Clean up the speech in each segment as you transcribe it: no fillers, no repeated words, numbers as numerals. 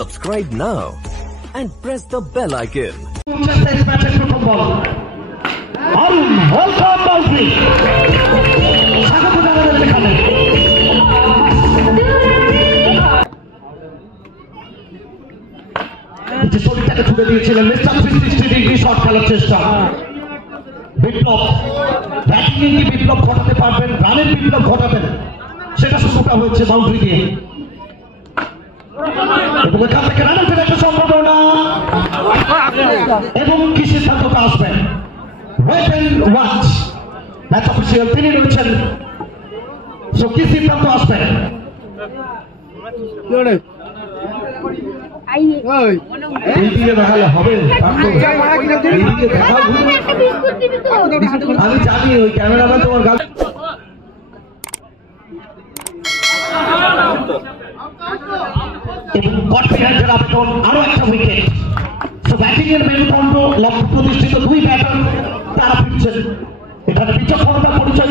Subscribe now and press the bell icon. শরীরটাকে ছুটে দিয়েছিলেন মিস্টার 360 ডিগ্রি শট খেলার চেষ্টা। বিপ্লব ব্যাটিং কি বিপ্লব ঘটাতে পারবেন, রানের বিপ্লব ঘটাবেন, সেটা শুরুটা হয়েছে বাউন্ডারি দিয়ে এবং এখান থেকে রানের ফেরার একটা সম্ভাবনা এবং কি সিদ্ধান্তটা আসবেন। Wait and watch, match official তিনি রয়েছেন, সো কি সিদ্ধান্ত আসবেন। আমি জানি ওই ক্যামেরাটা তোমার গাল এবং কনফিডেন্সের আবেদন আরো একটা উইকেট। তো ব্যাটিং এর মেরুদণ্ড লক্ষ্য প্রতিষ্ঠিত দুই ব্যাটার তারা ফিরছেন, এখানে বিচক্ষণতার পরিচয়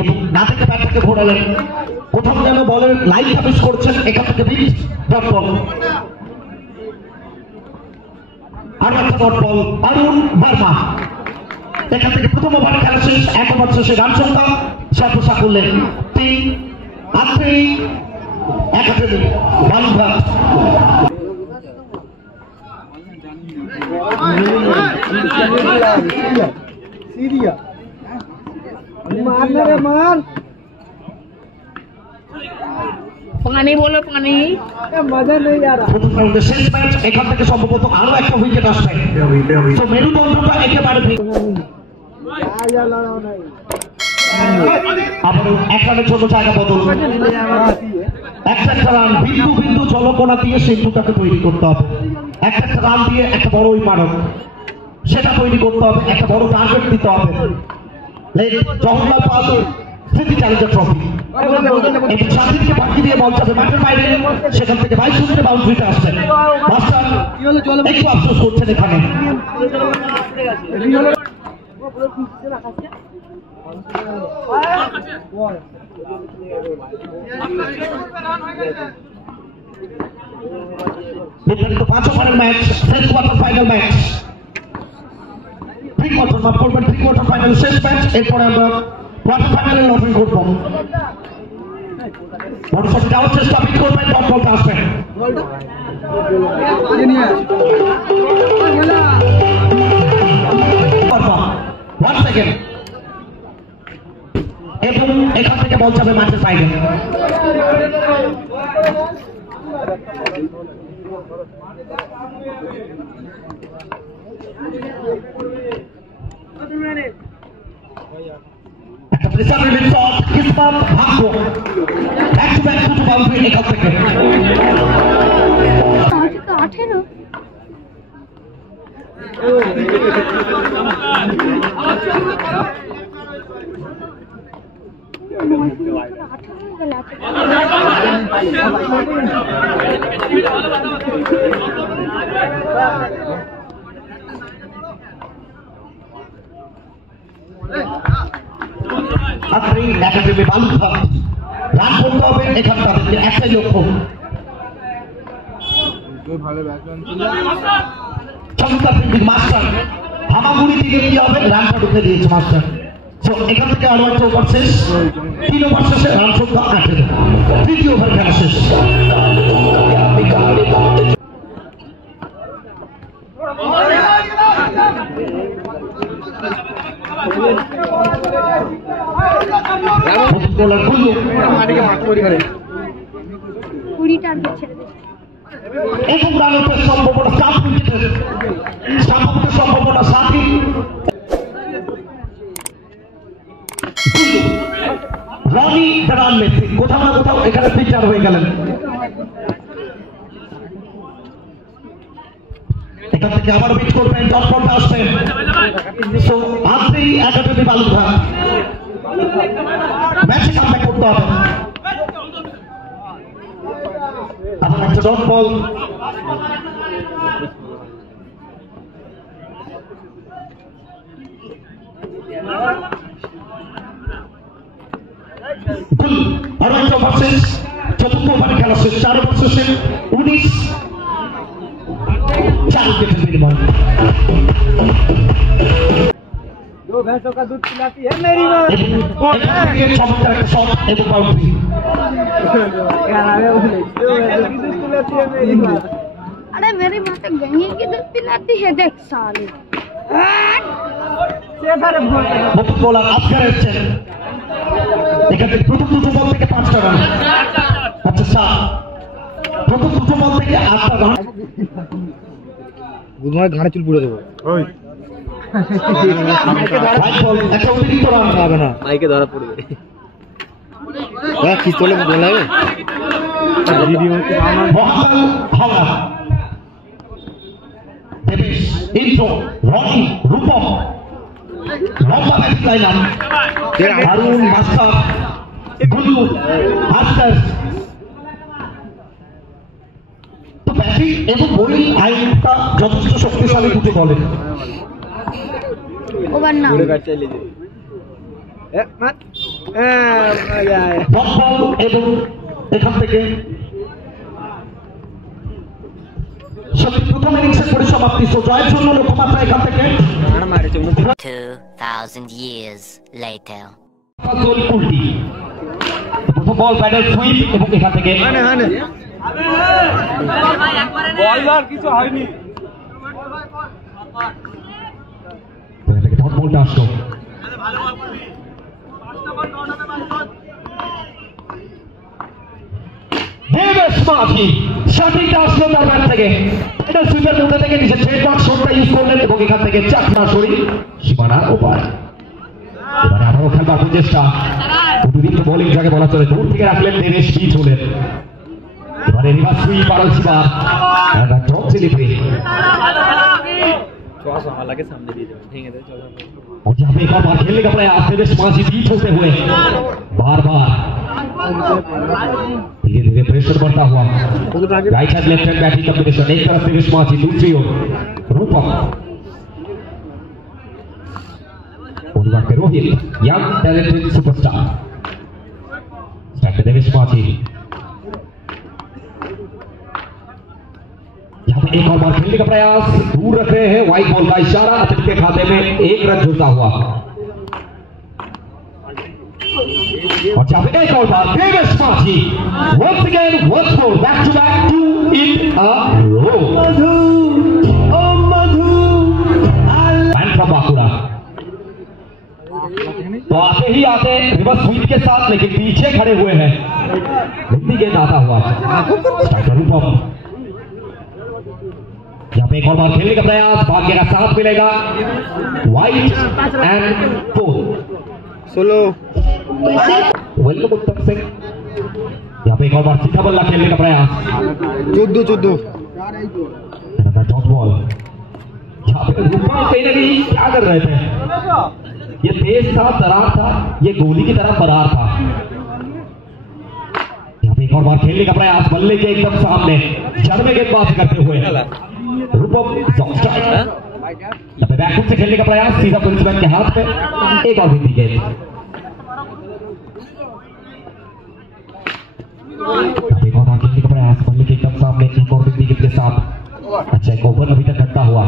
এবং না থেকে ব্যাটটাকে ঘোরালেন, কোথাও যেন বলের লাইন সার্ভিস করছেন, এখান থেকে বিট ডট বল, আরো একটা ডট বল অরুণ বর্মা। এখান থেকে প্রথম ওভারে খেলা শেষ, এক ওভার শেষে রান সংখ্যা সর্বসা করলেন 3 একাডেমি বালুঘাট। पानी बोलो पानी मजा नहीं आ रहा। শেষ ম্যাচ, এখান থেকে সম্ভবত আরো একটা উইকেট আসবে, তো মেরুদণ্ডটা একেবারে আবার এক রানের ছোট জায়গা বদল, একটা রান বিন্দু বিন্দু জলকণা দিয়ে সিন্ধুটাকে তৈরি করতে হবে, একটা রান দিয়ে একটা বড় ইমারত সেটা তৈরি করতে হবে, একটা বড় টার্গেট দিতে হবে। জওহরলাল পাল স্মৃতি চ্যালেঞ্জার ট্রফি এবং স্বাধীনকে বাকি দিয়ে বল যাবে মাঠের বাইরে, সেখান থেকে 22 রানে বাউন্ডারিটা আসছেন। মাস্টার একটু আফসোস করছেন এখানে। নির্ধারিত 5 ওভারের ম্যাচ, শেষ quarter final match, pre quarter মাফ করবেন, প্রি কোয়ার্টার ফাইনাল শেষ ম্যাচ, এরপরে আমরা কোয়ার্টার ফাইনালে লটারি করব। বড় শট যাওয়ার চেষ্টা আপনি করবেন, টপ বলটা আসবেন ওয়ান সেকেন্ড এবং এখান থেকে বল যাবে মাঠের বাইরে। একটা প্রেসার রিলিজ শট, কিসমত, ভাগ্য, ব্যাক টু ব্যাক দুটো বাউন্ডারি এখান থেকে। একাডেমি বালুঘাট রান করতে হবে, এখানে তাদেরকে একটাই লক্ষ্য। মাস্টার হামাগুড়ি দিকে কি হবে, রানটা ঢুকে দিয়েছে মাস্টার। এখান থেকে আরো একটা ওভার শেষ, 3 ওভার শেষে রান সংখ্যা 8, তৃতীয় ওভার খেলা শেষ। এবং রানের সম্ভাবনা 7 উইকেটের সম্ভাবনা 7ই। রনি রান মেসি কোথাও না কোথাও এখানে ফিচার হয়ে গেলেন। এখান থেকে আবার বিট করবেন, ডট বলটা আসবেন। সো আজই একাডেমি বালুঘাট ম্যাচে কামব্যাক করতে হবে। আবার একটা dot ball, Good. All right, so versus चतुर्थ ओवर खेला शेष 4 ओवर शेषे 19 4 विकेटेर বিনিময়। दो भैंसों का दूध पिलाती है मेरी माँ। चमत्कार एक शॉट এবং বাউন্ডারি। क्या नाम है उसने? दो भैंसों की दूध पिलाती है मेरी माँ। अरे मेरी माँ तो गंगे की दूध पिलाती है देख साले। নতুন বোলার আজকার এসেছেন এখান থেকে প্রথম দুটো বল থেকে 5টা রান। আচ্ছা স্যার প্রথম দুটো বল থেকে 8টা রান। বুধবার ঘাড়ে চুল পুড়ে দেবো। ওই রাইট বল একটা অতিরিক্ত রান হবে না, মাইকে ধরা পড়বে। কি তোলে বলা হবে ভিডিও মহাকাল হাওড়া দেবেশ ইন্ট্রো রনি রূপম লম্বা batting line up Harun master Gullu হাস্টার। তো ব্যাটিং এবং বোলিং আইনটা যথেষ্ট শক্তিশালী দুটো দলের। ओवर ना ডট বল এবং এখান থেকে সত্যি প্রথম ইনিংসের পরিসমাপ্তি। তো জয়ের জন্য লক্ষ্যমাত্রা এখান থেকে 2000 years later. গোল উল্টি প্রথম বল ব্যাটার সুইপ এবং এখান থেকে বলার কিছু হয়নি। ডট বলটা আসলো দেবেশ মাঝি সঠিকটা আসলো তার ব্যাট থেকে। এটা সুইপের মধ্যে থেকে নিজের ট্রেডমার্ক শটটা ইউজ করলেন এবং এখান থেকে চাকমা সরি সীমানার ওপার। এবারে আবারও খেলবার প্রচেষ্টা অতিরিক্ত বোলিং যাকে বলা চলে দূর থেকে রাখলেন দেবেশ বিট হলেন। এবারে রিভার্স সুইপ আরো শিবা টপ সিলিপ্রি लगे सामने दिए ठीक है चलो। और यहाँ पे एक और बार खेलने का प्रयास देवेश माझी बीच होते हुए बार बार धीरे धीरे प्रेशर बढ़ता हुआ right hand left hand batting combination. एक तरफ देवेश माझी दूसरी ओर रूपम ओलिवर पे Rohit young talented superstar start पे देवेश माझी। यहाँ पे एक और बार खेलने का प्रयास दूर रख रहे हैं व्हाइट बॉल का इशारा अतिथि के खाते में 1 रन जुड़ता हुआ। और यहाँ पे एक और बार देवेश माझी once again once more back to back 2 in a row and from Bakura। तो आते ही आते रिवर्स स्वीप के साथ लेकिन पीछे खड़े हुए हैं हिंदी गेंद आता हुआ स्ट्राइकर रूपम। यहाँ पे एक और बार खेलने का प्रयास भाग्य का साथ मिलेगा white and four solo welcome उत्तम सिंह। यहाँ पे एक और बार सीधा बल्ला खेलने का प्रयास 14 डॉट बॉल। यहाँ पे रूपम कहीं ना कहीं क्या कर रहे थे ये तेज था दरार था ये गोली की तरह फरार था। यहाँ पे एक और बार खेलने का प्रयास बल्ले के एकदम सामने जड़ में गेंदबाजी करते हुए रूपम बैकफुट से खेलने का प्रयास सीधा पुलिसमैन के हाथ पे एक और बिंदी गेंद। एक और खेलने का प्रयास बल्ले के एकदम सामने एक और बिंदी गेंद के साथ। अच्छा एक ओवर अभी तक घटता हुआ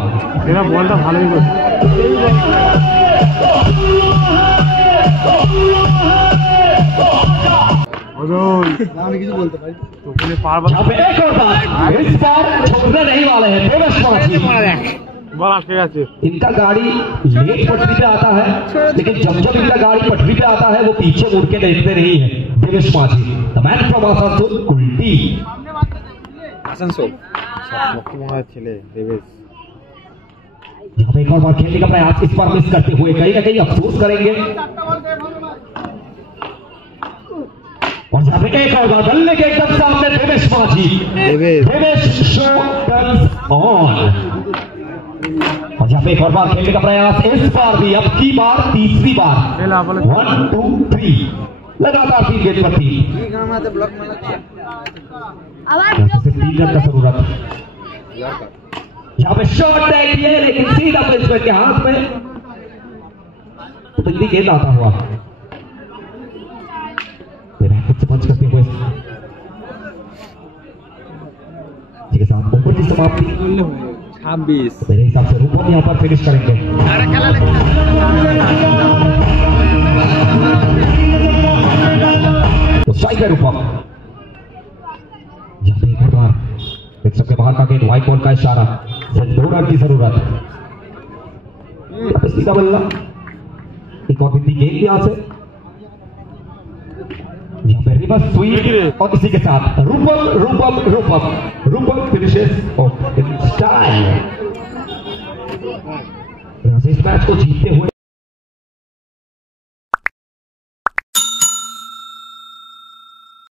मेरा बॉल था भालो ही यहाँ पे एक और बार इस बार छोड़ने नहीं वाले हैं देवेश माझी। इनका गाड़ी लेट पटरी पे आता है लेकिन जब जब इनका गाड़ी पटरी पे आता है वो पीछे मुड़ के देखते नहीं है देवेश माझी। The man from Asansol Kulti Asansol ছেলে দেবেশ। यहाँ पे एक और बार खेलने का प्रयास इस बार मिस करते हुए कहीं ना कहीं अफसोस करेंगे। और यहाँ पे एक और बार बल्ले के एकदम सामने देवेश माझी देवेश शो टर्न्स ऑन। और यहाँ पे एक और बार खेलने का प्रयास इस बार भी अब की बार तीसरी बार 1 2 3 लगातार 3 गेंद पर 3 सिर्फ 3 रन का जरूरत। यहाँ पे शॉट टैग किए लेकिन सीधा पुलिसमैन के हाथ में बिंदी गेंद आता हुआ। से पंच करते हुए समाप्ति। 26 मेरे हिसाब से रूपम यहाँ पर फिनिश करेंगे। तो स्ट्राइकर रूपम यहाँ पे एक और बार देख सकते बाहर का गेंद, व्हाइट बॉल का इशारा, सिर्फ 2 रन की जरूरत। सीधा बल्ला, एक और बिंदी गेंद यहाँ से, यहाँ पे रिवर्स स्वीप और इसी के साथ रूपम फिनिशेस ऑफ इन स्टाइल। यहाँ से इस मैच को जीतते हुए